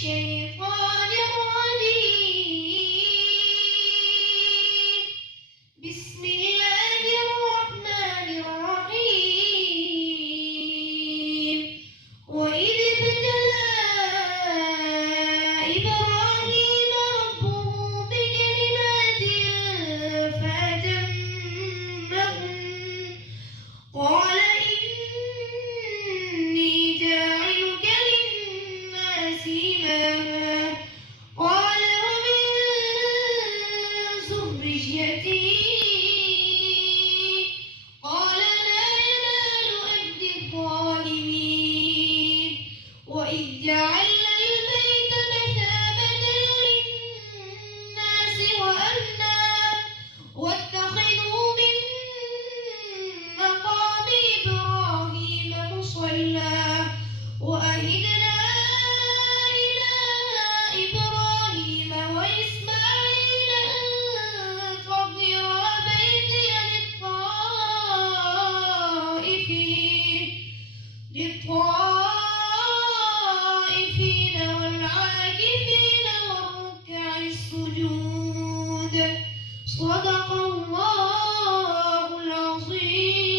الشيطان الرجيم. بسم الله الرحمن الرحيم. وإذ ابتلى إبراهيم ربه بكلمات فأتمهن قال إني جاعلك للناس إماما قال ومن ذريتي قال لا ينال عهد الظالمين. وإذ جعلنا البيت مثابة للناس وأمنا واتخذوا من مقام إبراهيم مصلى وأهدنا إلى إبراهيم وإسماعيل أن طهرا بيتي للطائفين والعاكفين والركع السجود. صدق الله العظيم.